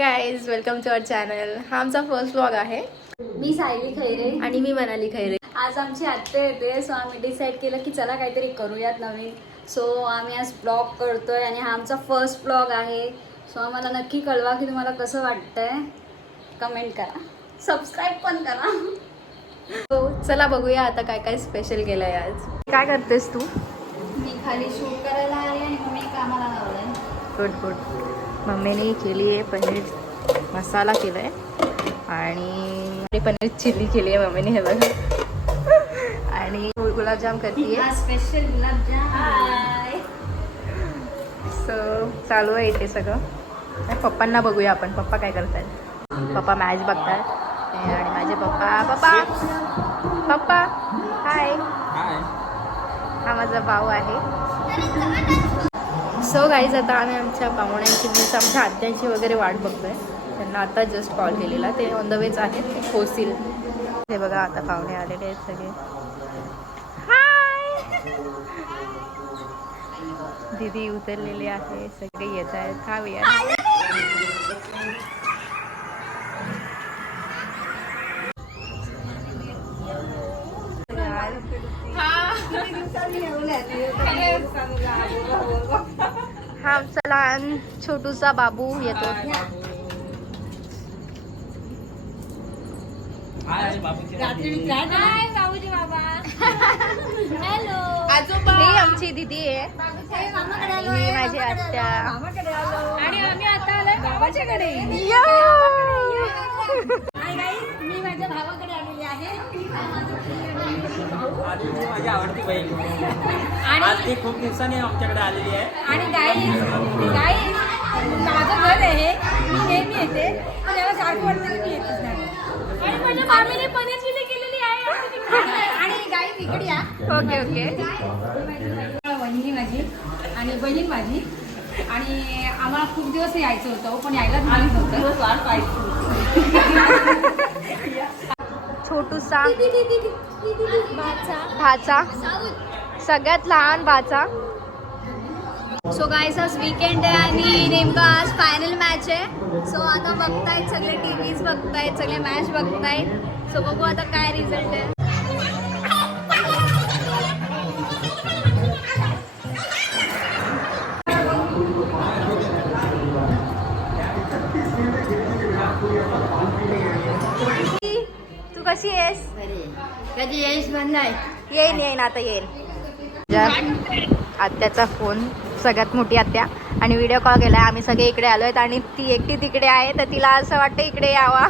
Guys, welcome to our channel. हा आमचा first vlog आहे. मी सायली खैरे आणि मी मनाली खैरे. आज आमची आत्या येते, सो आम्ही डिसाईड केलं की चला काहीतरी करूयात नवीन. सो आम्ही आज ब्लॉग करतोय आणि हा आमचा फर्स्ट ब्लॉग आहे. सो आम्हाला नक्की कळवा की तुम्हाला कसं वाटतंय. कमेंट करा, सबस्क्राईब पण करा. हो, चला बघूया आता काय काय स्पेशल केलंय आज. काय करतेस तू? मी खाली शूट करायला आले आणि मम्मी कामाला लावलंय. Good good. मम्मीने केली आहे पनीर मसाला केलाय आणि पनीर चिल्ली केली आहे मम्मीने. हे बघ. आणि गुलाबजाम करते. स्पेशल गुलाबजाम. हाय. सो चालू आहे इथे सगळं. पप्पांना बघूया आपण, पप्पा काय करतात. पप्पा मॅच बघतात आणि माझे पप्पा पप्पा हाय. हा माझा भाऊ आहे. सो गाईज, आता आम्ही आमच्या पाहुण्यांची मीच आमच्या आत्यांची वगैरे वाट बघतोय. त्यांना आता जस्ट कॉल केलेला, ते ऑन द वेच आहेत, ते पोहोचतील. हे बघा आता पाहुणे आलेले आहेत सगळे. हाय. दीदी उतरलेले आहे, सगळे येत आहेत. हा भैया. हा आमचा लहान छोटूसा बाबू येतो. हाय बाबूजी बाबा. हॅलो आजोबा. ही आमची दीदी आहे. ही माझी आत्या. आणि आम्ही आता आलोय बाबाच्याकडे. मी माझ्या भावाकडे आलेली आहे. माझी आवडती बहीण आणि ती खूप दिवसांनी आमच्याकडे आलेली आहे. आणि गाई माझं घर आहे. मी नेहमी येते, पण याला सारखं वाटतं की मी येतच नाही. आणि माझ्या मामीने पनीर चिली केलेली आहे. आणि गाई तिकडे या. Okay okay. वहिनी माझी आणि बहीण माझी. आणि आम्हाला खूप दिवस यायचं होतं, पण यायलाच माहीत नव्हतं. छोटूसा भाचा, सगळ्यात लहान भाचा. सो गाईस, आज वीकेंड आहे आणि नेमकं आज फायनल मॅच आहे. सो आता बघतायत सगळे, टीव्हीज बघतायत, सगळे मॅच बघतायत. सो बघू आता काय रिझल्ट आहे. तू कशी आहेस? कधी यायच म्हणलाय? येईन आता येईन. आत्याचा फोन, सगळ्यात मोठी आत्या, आणि व्हिडिओ कॉल केलाय. आम्ही सगळे इकडे आलोय आणि ती एकटी तिकडे आहे, तर तिला असं वाटतं इकडे यावा.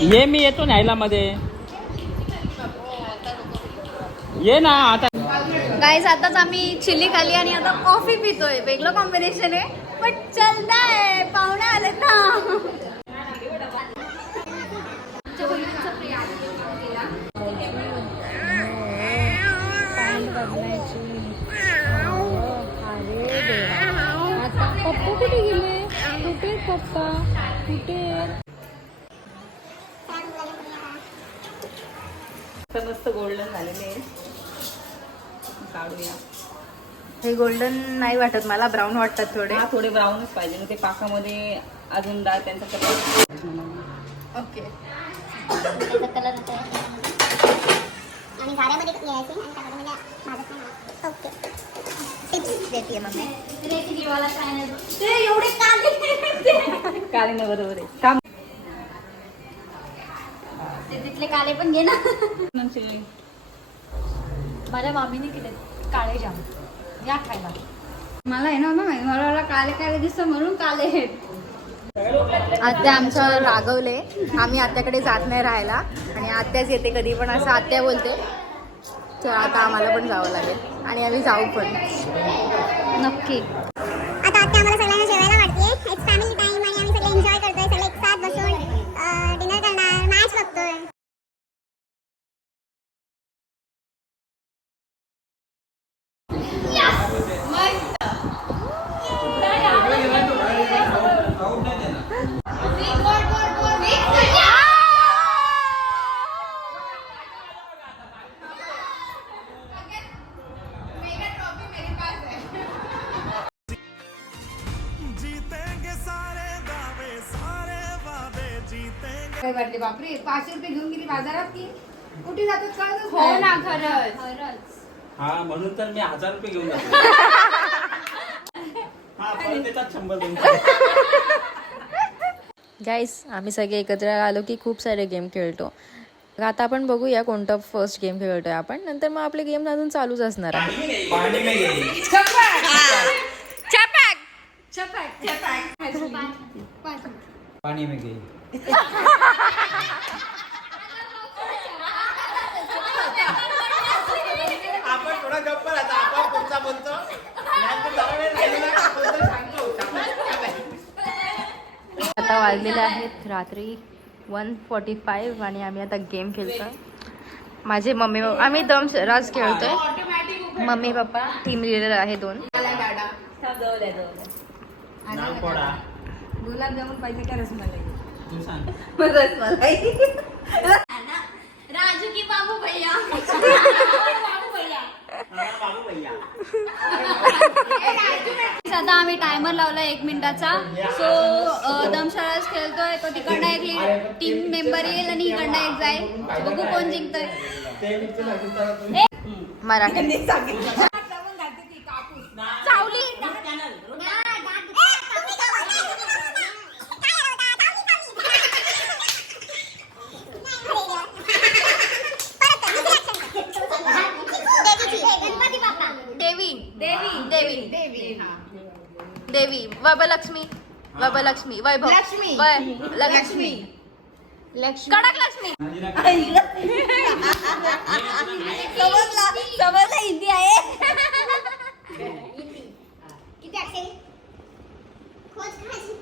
ये, मी येतो न्यायला मध्ये. ये ना आता. गाईस, आताच आम्ही चिल्ली खाल्ली आणि आता कॉफी पितोय. वेगळं कॉम्बिनेशन आहे, पण चलताय. पाहुणे आले ना. पप्पा कुठे गेले? कुठे पप्पा? कुठे? मस्त गोल्डन झालेले. काढूया. हे गोल्डन नाही वाटत मला, ब्राऊन वाटतात थोडे. थोडे ब्राऊनच पाहिजे, ते पाकामध्ये अजून डाळ त्यांचा कलर. ओके. कलर आणि झाऱ्यामध्ये घ्यायचे आणि त्यामध्ये भाजत नाही. ओके. टिप्स देते मम्मी. ते एवढे काले. काले ना, बरोबर आहे. काम ते तिथले काले पण घे ना. माझ्या मामीने केले काळे जाम. या खायला. मला आहे ना, मला काले काले दिसत म्हणून काले आहेत. आत्या आमच्यावर रागवले. आम्ही आत्याकडे जात नाही राहायला आणि आत्याच येते कधी पण, असं आत्या बोलते. तर आता आम्हाला पण जावं लागेल आणि आम्ही जाऊ पण नक्की. आता आत्या आम्हाला सगळ्यांना जेवायला वाटते. इट्स फॅमिली टाइम आणि आम्ही सगळे एन्जॉय करतोय. सगळे एक साथ बसून डिनर करणार, मॅच बघतोय. भरले बापरे 500 रुपये घेऊन गेली बाजारात की कुठे जातात कळतच हो नाही. ना खरंच. खरंच. हा म्हणून तर मी 1000 रुपये घेऊन जातो. हा परत येतात 100 गाईस आम्ही सगळे एकत्र आलो की खूप सारे गेम खेळतो. तर आता आपण बघूया कोणता फर्स्ट गेम खेळतोय आपण. नंतर मग आपले गेम अजून चालूच असणार आहे. पाणी में गई. पाणी में गई. आपण थोडा गप्प राहता आपण पुढचा बोलतो. नंतर जरा वेळ राहिलेला आपण तर सांगतो. आता वाजलेले आहेत रात्री 1:45 आणि आम्ही आता गेम खेळतोय. माझे मम्मी आम्ही राज खेळतोय. मम्मी पप्पा टीम लीडर आहे 2. नाव कोडा गुलाबजामुन पाहिजे का रसमलाई तू सांग. राजू की बाबू भैया. बाबू भैया. आता आम्ही टायमर लावला 1 मिनिटाचा. सो दमशाळाच खेळतोय. तो तिकडनं एक टीम मेंबर येईल आणि इकडनं एक जाईल. बघू कोण जिंकतोय. मराठी चावली. देवी देवी देवी देवी वैभलक्ष्मी वैभलक्ष्मी वैभव लक्ष्मी. लक्ष्मी कडक लक्ष्मी. समजला हिंदी आहे. किती अक्षर खोज खाजी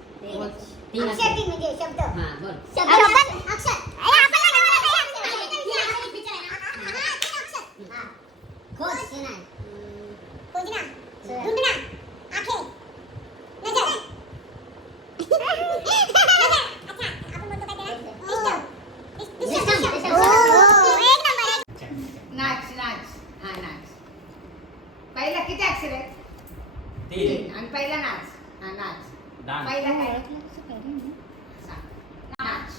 अक्षर ती म्हणजे शब्द शब्द अक्षर अरे आपल्याला खोज खोजना ढूंढना आंखें नजर अच्छा आपण बोलतो काय त्याला सिस्टम एक नंबर नाच नाच हा नाच पहिला किती अक्षर आहे 3 आणि पहिला नाच हा नाच डान्स. पहिला काय नाच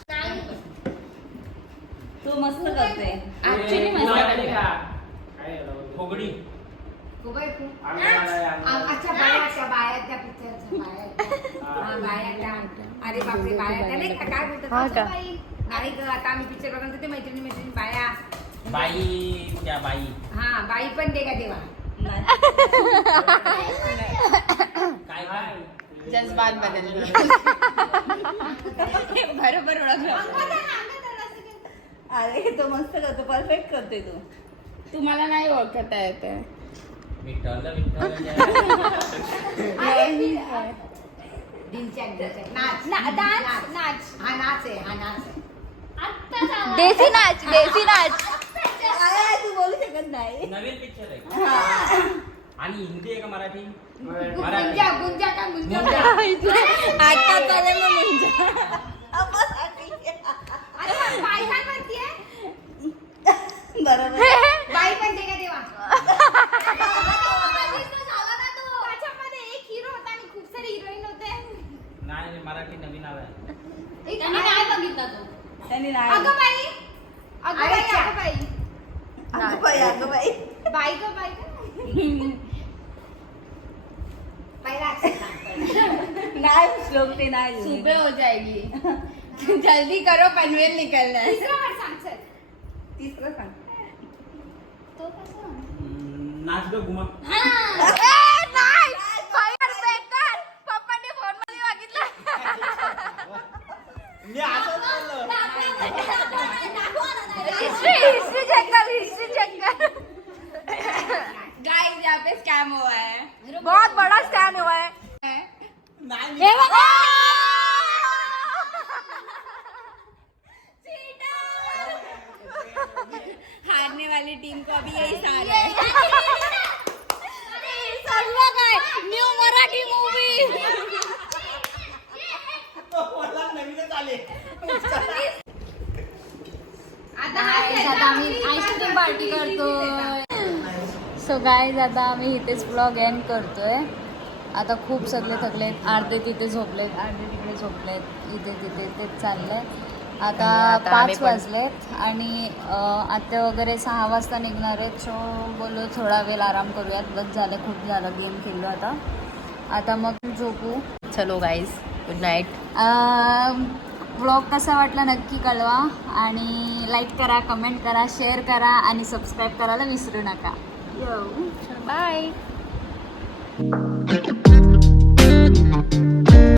तू मस्त करते. ऍक्च्युली फुगडी. खूप आहे खूप अंगाला अच्छा बाया त्या पिक्चरच्या बाया हा बाया त्या अरे बापरे बाया त्या नाही का काय बोलतात हा का? बाई नाही ग आता आम्ही पिक्चर बघत होते मैत्रिणी बाया बाई त्या बाई. हा बाई पण दे का देवा काय काय जज्बात बदलले. बरोबर ओळखलं. अरे तो मस्त करतो. परफेक्ट करतोय तू. तुम्हाला नाही ओळखता येत. विठ्ठल दिनचॅक नाच नाच. हा नाच आहे देसी नाच देसी नाच. तू बोलू शकत नाही. नवीन पिक्चर आहे का? आणि हिंदी आहे का मराठी? गुंजा गुंजा का गुंजा आता चालेल मग म्हणजे. बाई काय म्हणतीये बरोबर. बाई पण दे का देवा त्याच्यामध्ये एक हिरो होता आणि खूप सारे हिरोईन होते नाही मराठी नवीन आलाय. त्यांनी नाही बघितला तो. त्यांनी नाही. अगं बाई अगं बाई अच्छा. अगं बाई अगं बाई, अगं बाई. बाई ग बाई ग पहिला अक्षर सांग, पहिला. नाही श्लोक ते नाही. सुबह हो जाएगी. जल्दी करो पनवेल निकलना है. तिसरा word सांग चल. तिसरं सांग. नाच गं घुमा. पप्पाने फोन मध्ये मागितलं. मी असंच बोललो. हिस्ट्री चेक कर. गाइस यहाँ पे स्कैम हुआ है. बहुत बड़ा स्कैम हुआ है. नाही हे बघा. हारने वाली टीम को अभी यही साल है. New Marathi movie. मला नवीनच आले. आता आता आम्ही आईस्क्रीम पार्टी करतोय. सो गाईज आता आम्ही इथेच ब्लॉग एंड करतोय. आता खूप सगळे थकलेत. अर्धे तिथे झोपलेत, अर्धे तिकडे झोपलेत. इथे तिथे तेच चाललंय. आता आणि आम्ही 5 पण- वाजलेत आणि आत्या वगैरे 6 वाजता निघणार आहेत. सो बोललो थोडा वेळ आराम करूयात. बस झालं, खूप झालं, गेम खेळलो आता मग झोपू. चलो गाईज, गुड नाईट. ब्लॉग कसा वाटला नक्की कळवा आणि लाईक करा, कमेंट करा, शेअर करा आणि सबस्क्राईब करायला विसरू नका. बाय.